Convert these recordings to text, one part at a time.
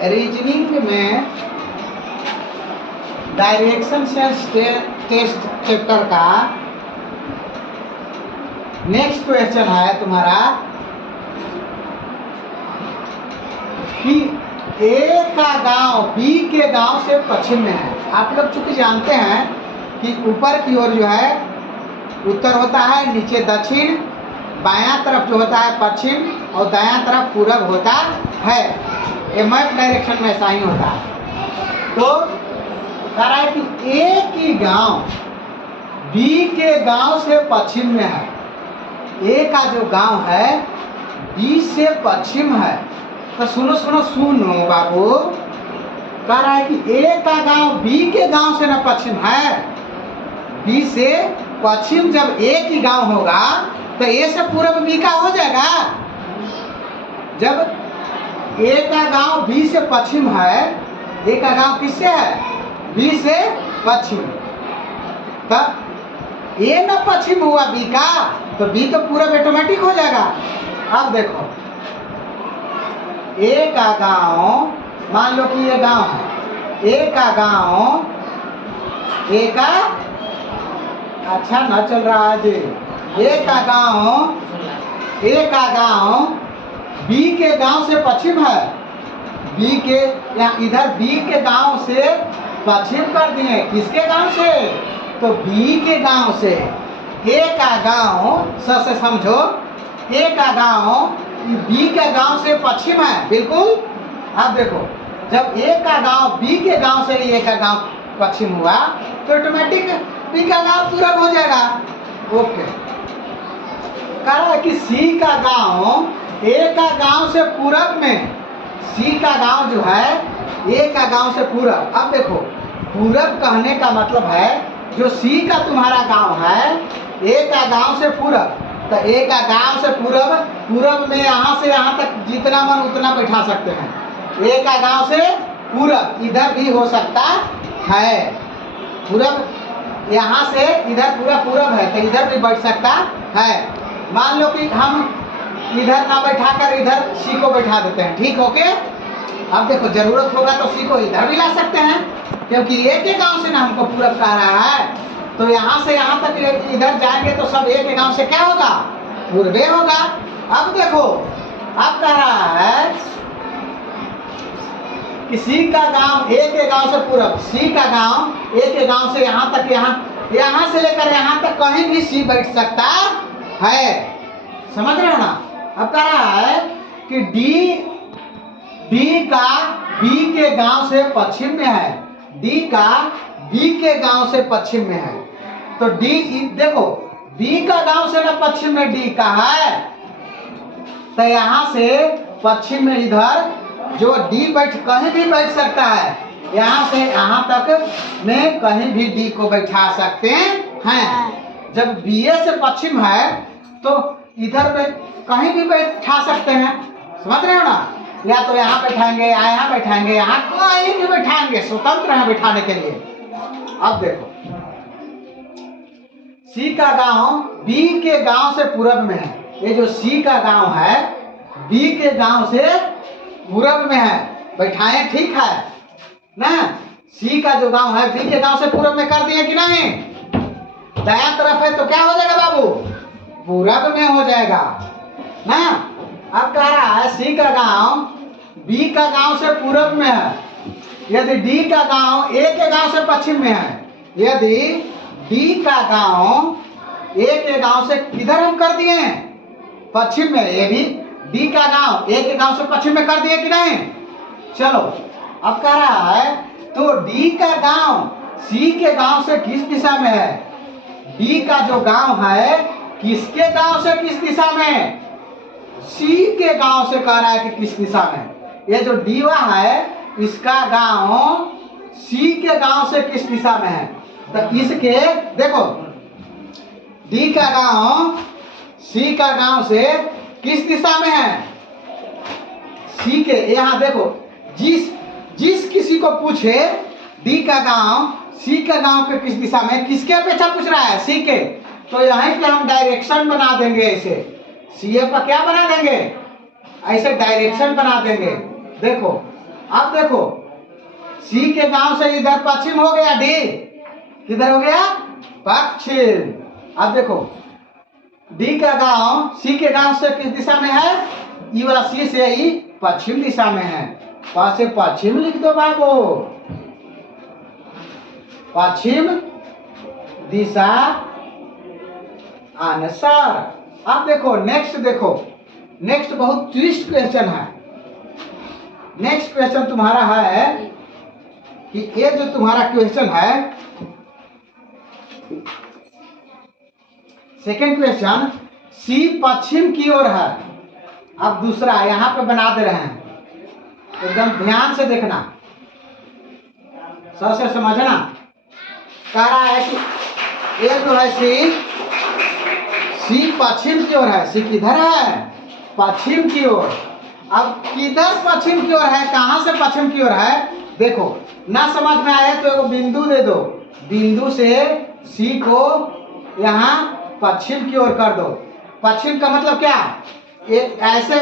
Reasoning में direction sense test chapter का next question है तुम्हारा कि ए का गांव बी के गांव से पश्चिम में है। आप लोग चूंकि जानते हैं कि ऊपर की ओर जो है उत्तर होता है, नीचे दक्षिण, बायां तरफ जो होता है पश्चिम और दायां तरफ पूरब होता है। ये मैप डायरेक्शन में ऐसा ही होता है। तो कह रहा है कि ए की गांव बी के गांव से पश्चिम में है। ए का जो गांव है बी से पश्चिम है। तो सुनो बाबू, कह रहा है कि ए का गांव बी के गांव से न पश्चिम है। बी से पश्चिम जब ए की गांव होगा तो ए से पूरब बी का हो जाएगा। जब ए का गांव बी से पश्चिम है, ए का गांव किससे है? बी से पश्चिम। तब ए न पश्चिम हुआ बी का तो बी तो पूरब ऑटोमेटिक हो जाएगा। अब देखो ए का गांव, मान लो कि ये गांव है, ए का गांव, ए का अच्छा न चल रहा है जी। ए का गांव बी के गांव से पश्चिम है। बी के या इधर बी के गांव से पश्चिम कर दिए। किसके गांव से? तो बी के गांव से। ए का गांव से समझो, ए का गांव बी के गांव से पश्चिम है, बिल्कुल। अब देखो जब ए का गांव बी के गांव से ए का गांव पश्चिम हुआ तो ऑटोमेटिक बी का गांव पूरब हो जाएगा। ओके, कह रहा है कि सी का गांव ए का गांव से पूरब में, सी का गांव जो है ए का गांव से पूरब। अब देखो पूरब कहने का मतलब है जो सी का तुम्हारा गांव है ए का गांव से पूरब, तो ए का गांव से पूरब में यहाँ से यहाँ तक जितना मन उतना बैठा सकते हैं। ए का गांव से पूरब इधर भी हो सकता है। पूरब यहाँ से इधर पूरा पूरब है तो इधर भी बैठ सकता है। मान लो कि हम इधर ना बैठा कर इधर सी को बैठा देते हैं, ठीक ओके। अब देखो जरूरत होगा तो सी को इधर भी ला सकते हैं, क्योंकि ए के गांव से ना हमको पूरब कह रहा है। तो यहाँ से यहाँ तक इधर जाएंगे तो सब ए के गांव से क्या होगा? पूर्वे होगा। अब देखो अब कह रहा है कि सी का गांव ए के गांव से पूरब, सी का गांव ए के गांव से यहाँ तक, यहाँ से लेकर यहाँ तक कहीं भी सी बैठ सकता है। समझ रहे हो ना? अब कह रहा है कि डी का बी के गांव से पश्चिम में है। डी का बी के गांव से पश्चिम में है। तो डी देखो बी का गांव से ना पश्चिम में डी का है, तो यहाँ से पश्चिम में इधर जो डी कहीं भी बैठ सकता है। यहाँ से यहाँ तक में कहीं भी डी को बैठा सकते हैं। जब बी ए से पश्चिम है तो इधर पे कहीं भी बैठा सकते हैं। समझ रहे हो ना? या तो यहाँ बैठाएंगे या यहाँ बैठाएंगे, यहाँ कहीं भी बैठाएंगे, स्वतंत्र है बैठाने के लिए। अब देखो सी का गांव बी के गांव से पूरब में है। ये जो सी का गांव है बी के गांव से पूरब में है, बैठाए, ठीक है ना? सी का जो गांव है बी के गांव से पूरब में कर दिए कि नहीं? दायां तरफ है तो क्या हो जाएगा बाबू? पूरब में हो जाएगा ना। अब कह रहा है सी का गांव बी का गांव से पूरब में है। यदि डी का गांव ए के गांव से पश्चिम में है, यदि डी का गांव ए के गांव से किधर हम कर दिए? पश्चिम में। ये भी डी का गांव ए के गांव से पश्चिम में कर दिए कि नहीं? चलो अब कह रहा है तो डी का गांव सी के गांव से किस दिशा में है? डी का जो गांव है किसके गांव से किस दिशा में? सी के गांव से कह रहा है कि किस दिशा में। ये जो डीवा है इसका गांव सी के गांव से किस दिशा में है? तो इसके देखो डी का गांव सी का गांव से किस दिशा में है? सी के, यहाँ देखो जिस किसी को पूछे डी का गांव सी का गांव के किस दिशा में, किसके अपेक्षा पूछ रहा है? सी के। तो यहीं पे हम डायरेक्शन बना देंगे, ऐसे सी ए पर क्या बना देंगे? ऐसे डायरेक्शन बना देंगे। देखो अब देखो सी के गांव से इधर पश्चिम हो गया डी, किधर हो गया पश्चिम। अब देखो डी का गांव सी के गांव से किस दिशा में है, ई वाला सी से ई पश्चिम दिशा में है, पास से पश्चिम लिख दो बाबू, पश्चिम दिशा अनुसार। अब देखो नेक्स्ट बहुत ट्विस्ट क्वेश्चन है। नेक्स्ट क्वेश्चन तुम्हारा है कि ये जो तुम्हारा क्वेश्चन है सेकेंड क्वेश्चन, सी पश्चिम की ओर है। अब दूसरा यहां पे बना दे रहे हैं, एकदम ध्यान से देखना, सर से समझना। कह रहा है कि ये जो है सी पश्चिम की ओर है। सी किधर है, पश्चिम की ओर। अब किधर पश्चिम की ओर है, कहां से पश्चिम की ओर है, देखो ना समझ में आए तो एगो बिंदु दे दो, बिंदु से सी को यहाँ पश्चिम की ओर कर दो। पश्चिम का मतलब क्या, ये ऐसे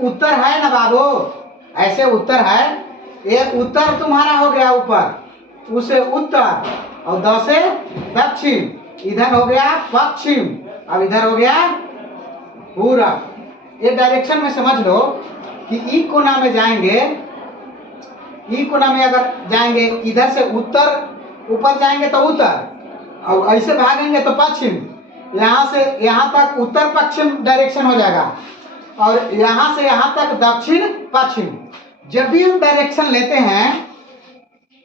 उत्तर है ना बाबू, ऐसे उत्तर है, ये उत्तर तुम्हारा हो गया ऊपर, उसे उत्तर, और द से दक्षिण, इधर हो गया पश्चिम, अब इधर हो गया पूरब। ये डायरेक्शन में समझ लो कि ई कोना में जाएंगे, ई कोना में अगर जाएंगे इधर से उत्तर ऊपर जाएंगे तो उत्तर, और ऐसे भागेंगे तो पश्चिम, यहाँ से यहाँ तक उत्तर पश्चिम डायरेक्शन हो जाएगा, और यहाँ से यहाँ तक दक्षिण पश्चिम। जब भी हम डायरेक्शन लेते हैं,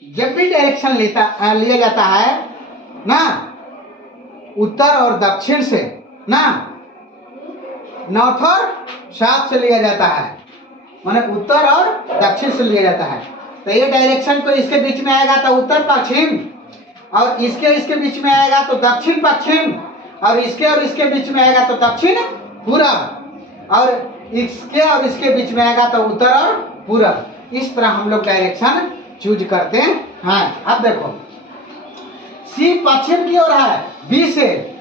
जब भी डायरेक्शन लिया जाता है ना उत्तर और दक्षिण से ना, नॉर्थ और साउथ से लिया जाता है, माने उत्तर और दक्षिण से लिया जाता है। तो ये डायरेक्शन को इसके बीच में आएगा तो उत्तर पश्चिम, और इसके बीच में आएगा तो दक्षिण पश्चिम, और इसके बीच में आएगा तो दक्षिण पूरब, और इसके बीच में आएगा तो उत्तर और पूरब। इस तरह हम लोग डायरेक्शन चूज करते हैं। अब देखो सी पश्चिम की ओर है बी से,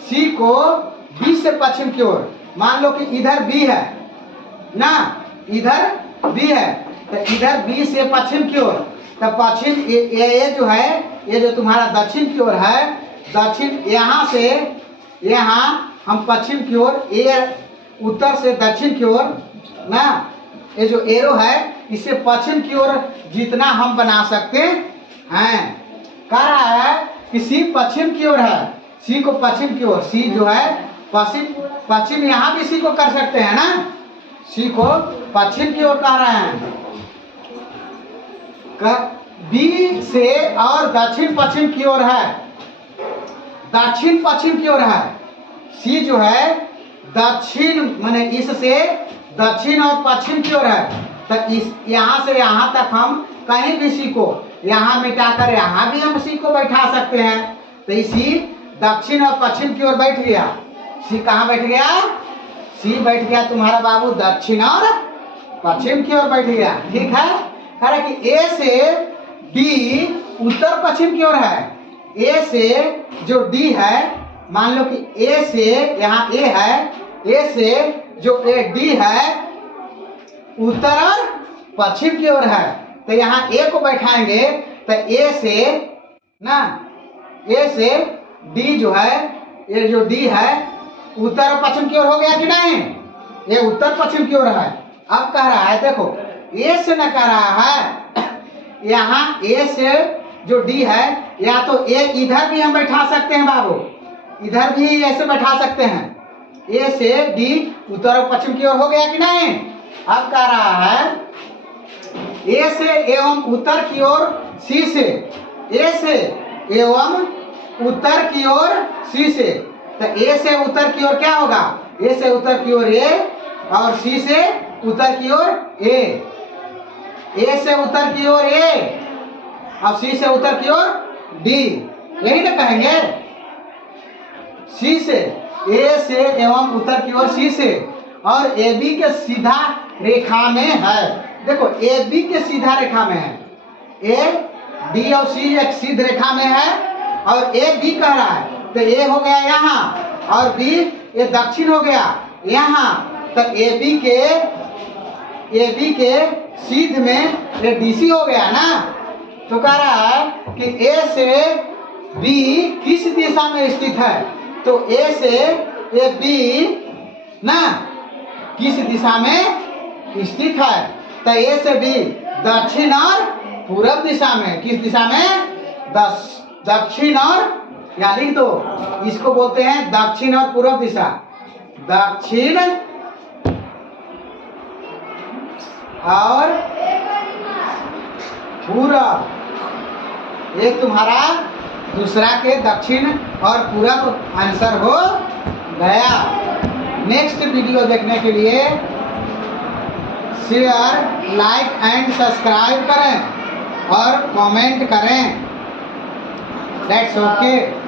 सी को बी से पश्चिम की ओर, मान लो कि इधर बी है ना, इधर बी है, तो इधर बी से पश्चिम की ओर, तो पश्चिम ये जो है, ये जो तुम्हारा दक्षिण की ओर है, दक्षिण यहाँ से यहाँ हम पश्चिम की ओर, ये उत्तर से दक्षिण की ओर ना, ये जो एरो है इसे पश्चिम की ओर जितना हम बना सकते हैं। कह रहा है कि सी पश्चिम की ओर है, सी को पश्चिम की ओर, सी जो है पश्चिम यहाँ भी सी को कर सकते हैं ना, सी को पश्चिम की ओर कह रहे हैं। बी से और दक्षिण पश्चिम की ओर है, दक्षिण पश्चिम की ओर है, सी जो है दक्षिण माने इससे दक्षिण और पश्चिम की ओर है, तो इस यहाँ से यहाँ तक हम कहीं भी सी को यहाँ मिटाकर यहाँ भी हम सी को बैठा सकते हैं। तो इसी दक्षिण और पश्चिम की ओर बैठ गया, सी कहाँ बैठ गया, सी बैठ गया तुम्हारा बाबू दक्षिण और पश्चिम की ओर बैठ गया। ठीक है, कह रहा कि ए से डी उत्तर पश्चिम की ओर है, ए से जो डी है, मान लो कि ए से यहाँ ए है, ए से जो ए डी है उत्तर और पश्चिम की ओर है, तो यहाँ ए को बैठाएंगे तो ए से ना, ए से डी जो है, ये जो डी है उत्तर और पश्चिम की ओर हो गया कि नहीं, ये उत्तर पश्चिम की ओर है। अब कह रहा है देखो ए से न कह रहा है, यहाँ ए से जो डी है, या तो ए इधर भी हम बैठा सकते हैं बाबू, इधर भी ऐसे बैठा सकते हैं, ए से डी उत्तर और पश्चिम की ओर हो गया कि नहीं। अब कह रहा है ए से एवं उत्तर की ओर सी से, ए से एवं उत्तर की ओर सी से, तो ए से उत्तर की ओर क्या होगा, ए से उत्तर की ओर ए, और सी से उत्तर की ओर ए से उत्तर की ओर ए और सी से उत्तर की ओर डी, यही ना कहेंगे। सी से ए से एवं उत्तर की ओर सी से, और ए बी के सीधा रेखा में है, देखो ए बी के सीधा रेखा में है, ए डी और सी एक सीध रेखा में है, और ए बी कह रहा है, तो ए हो गया यहाँ और बी ये दक्षिण हो गया यहाँ, तो ए बी के सीध में ये DC हो गया ना। तो कह रहा है कि A से B किस दिशा में स्थित है, तो A से ये B ना किस दिशा में स्थित है, तो A से B दक्षिण और पूरब दिशा में। किस दिशा में? दक्षिण और, या लिख दो, इसको बोलते हैं दक्षिण और पूरब दिशा। दक्षिण और पूरब, एक तुम्हारा दूसरा के दक्षिण और पूरब आंसर हो गया। नेक्स्ट वीडियो देखने के लिए शेयर, लाइक एंड सब्सक्राइब करें और कमेंट करें। That's okay.